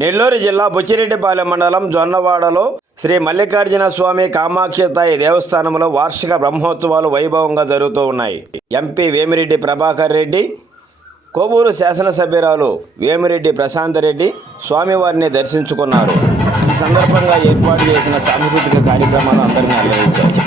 నెల్లూరు జిల్లా బుచ్చిరెడ్డిపాలెం మండలం జొన్నవాడలో శ్రీ మల్లికార్జున స్వామి కామాక్షతాయి దేవస్థానంలో వార్షిక బ్రహ్మోత్సవాలు వైభవంగా జరుగుతూ ఉన్నాయి. ఎంపీ వేమిరెడ్డి ప్రభాకర్ రెడ్డి కోవూరు శాసనసభ్యురాలు వేమిరెడ్డి ప్రశాంత్ రెడ్డి స్వామివారిని దర్శించుకున్నారు. ఈ సందర్భంగా ఏర్పాటు చేసిన సాంస్కృతిక కార్యక్రమాలు అందరినీ అలరించాయి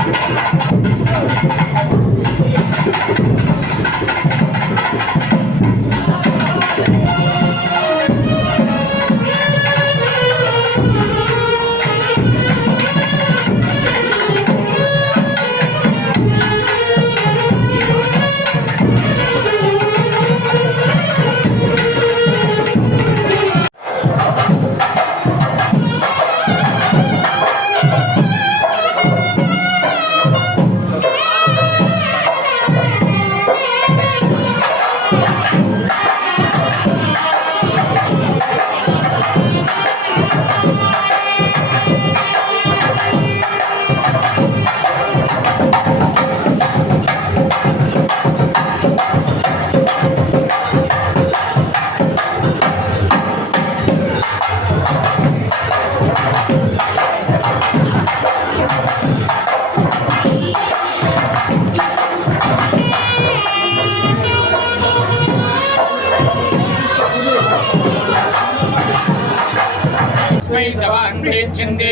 तस्मै सवान् प्रेच्छन्ते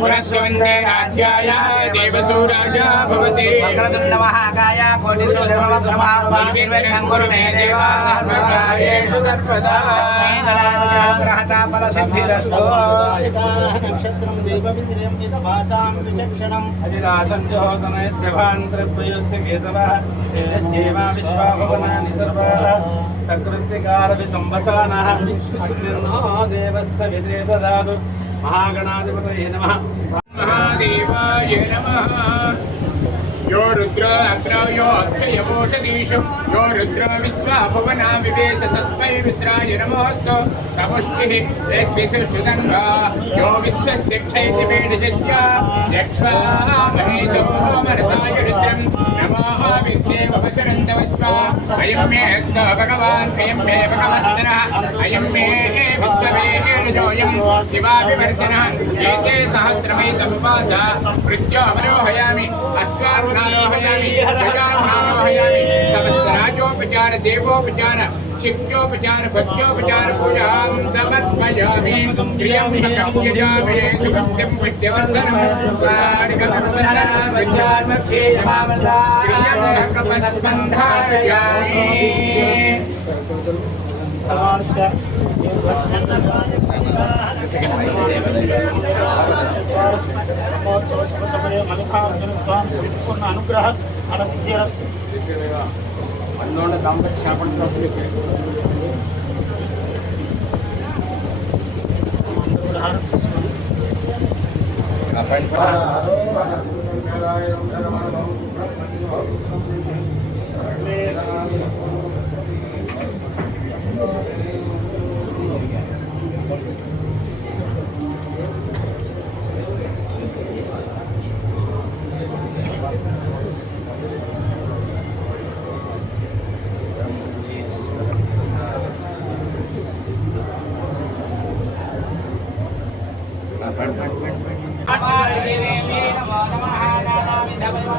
पुरस्वन्दे राज्याय देवसूराजा भवति वक्रतुण्डमहाकाय कोटिसूर्यसमप्रभा निर्विघ्नं कुरु मे देव सर्वकार्येषु सर्वदा ग्रहता फलसिद्धिरस्तु नक्षत्रं देवविन्द्रियं यथभासां विचक्षणम् अधिरासञ्जहोतनयस्य भान्तरद्वयस्य केतवः यस्येमा विश्वाभवनानि सर्वाः సకృత్తికారవిసంవసానः అగ్నిర్నో దేవస్య విదేవదాను మహాగణాధిపతయే నమః మహాదేవాయ నమః यो रुद्र अग्र यो अक्षयवोषधीषु यो रुद्र विश्वाभुवना विवेश तस्मै रुद्राय नमोऽस्तु तमुष्टिः यस्वितुष्टुतङ्गा यो विश्वस्य क्षैतिपीडजस्य यक्ष्वा महेशो मनसाय रुद्रम् नमः विद्ये उपसरन्तवस्वा अयं मे हस्तो भगवान् अयं मे भगवत्तरः अयं मे मनुजोऽयं शिवाभिवर्षणः एके सहस्रमे तमुपास मृत्योऽवरोहयामि अस्वात्मारोहयामि गजात्मारोहयामि समस्तराजोपचार, देवोपचार शिक्षोपचार भक्त्योपचार, पूजां समर्पयामि। प्रियं మల్లికార్జున స్వామి సంపూర్ణ అనుగ్రహ మన సిద్ధిరస్తు విశ్వానామే వసంతం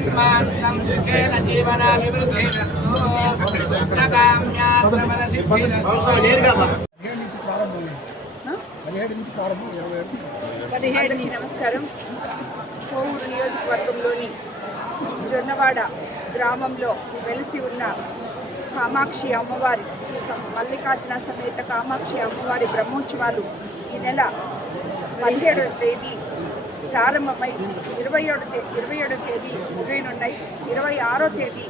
సుఖేన జీవనాభివృద్ధిరస్తు ప్రకామ్యాత్ర మనసిద్ధిరస్తు పదిహేడు నుంచి ప్రారంభం పదిహేడు నుంచి ప్రారంభం ఇరవై ఏడు నమస్కారం. కోవూరు నియోజకవర్గంలోని జొన్నవాడ గ్రామంలో వెలిసి ఉన్న కామాక్షి అమ్మవారి శ్రీ మల్లికార్జున సమేత కామాక్షి అమ్మవారి బ్రహ్మోత్సవాలు ఈ నెల పదిహేడవ తేదీ ప్రారంభమై ఇరవై ఏడు ఇరవై ఏడవ తేదీ ముగియనున్నాయి. ఇరవై ఆరో తేదీ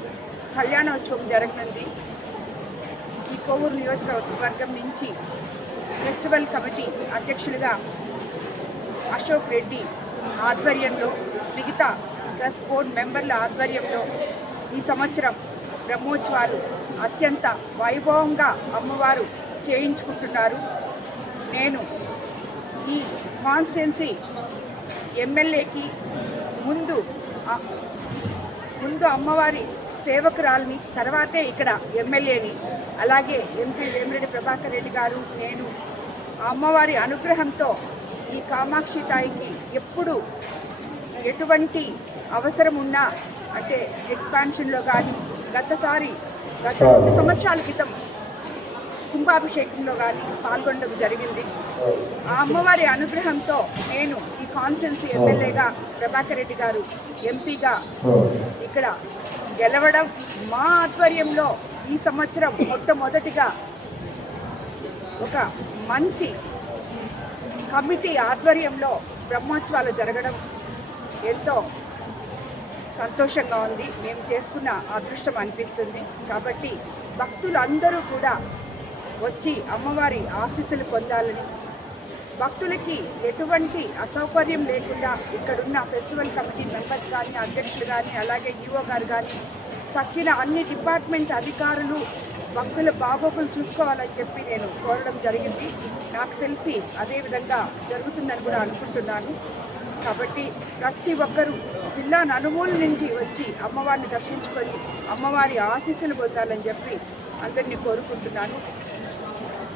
కళ్యాణోత్సవం జరగనుంది. ఈ కోవూరు నియోజకవర్గం నుంచి ఫెస్టివల్ కమిటీ అధ్యక్షులుగా అశోక్ రెడ్డి ఆధ్వర్యంలో మిగతా ప్లస్ బోర్డు మెంబర్ల ఆధ్వర్యంలో ఈ సంవత్సరం బ్రహ్మోత్సవాలు అత్యంత వైభవంగా అమ్మవారు చేయించుకుంటున్నారు. నేను ఈ కాన్స్టిట్యున్సీ ఎమ్మెల్యేకి ముందు ముందు అమ్మవారి సేవకురాలని తర్వాతే ఇక్కడ ఎమ్మెల్యేని అలాగే ఎంపీ వేమిరెడ్డి ప్రభాకర్ రెడ్డి గారు నేను ఆ అమ్మవారి అనుగ్రహంతో ఈ కామాక్షి తాయికి ఎప్పుడు ఎటువంటి అవసరం ఉన్నా అంటే ఎక్స్పాన్షన్లో కానీ గతసారి గత రెండు సంవత్సరాల క్రితం కుంభాభిషేకంలో కానీ పాల్గొనడం జరిగింది. ఆ అమ్మవారి అనుగ్రహంతో నేను ఈ కాన్స్టిట్యున్సీ ఎమ్మెల్యేగా ప్రభాకర్ రెడ్డి గారు ఎంపీగా ఇక్కడ గెలవడం మా ఆధ్వర్యంలో ఈ సంవత్సరం మొట్టమొదటిగా ఒక మంచి కమిటీ ఆధ్వర్యంలో బ్రహ్మోత్సవాలు జరగడం ఎంతో సంతోషంగా ఉంది. మేము చేసుకున్న అదృష్టం అనిపిస్తుంది. కాబట్టి భక్తులు అందరూ కూడా వచ్చి అమ్మవారి ఆశీస్సులు పొందాలని భక్తులకి ఎటువంటి అసౌకర్యం లేకుండా ఇక్కడున్న ఫెస్టివల్ కమిటీ మెంబర్స్ కానీ అధ్యక్షులు కానీ అలాగే ఈఓ గారు కానీ తక్కిన అన్ని డిపార్ట్మెంట్ అధికారులు భక్తుల బాగోగులు చూసుకోవాలని చెప్పి నేను కోరడం జరిగింది. నాకు తెలిసి అదే విధంగా జరుగుతుందని కూడా అనుకుంటున్నాను. కాబట్టి ప్రతి ఒక్కరూ జిల్లా నలుమూల నుంచి వచ్చి అమ్మవారిని దర్శించుకొని అమ్మవారి ఆశీస్సులు పొందాలని చెప్పి అందరినీ కోరుకుంటున్నాను.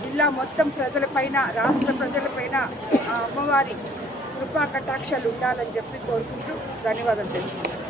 జిల్లా మొత్తం ప్రజలపైన రాష్ట్ర ప్రజలపైన ఆ అమ్మవారి కృపా కటాక్షాలు ఉండాలని చెప్పి కోరుకుంటూ ధన్యవాదాలు తెలుపుతున్నాను.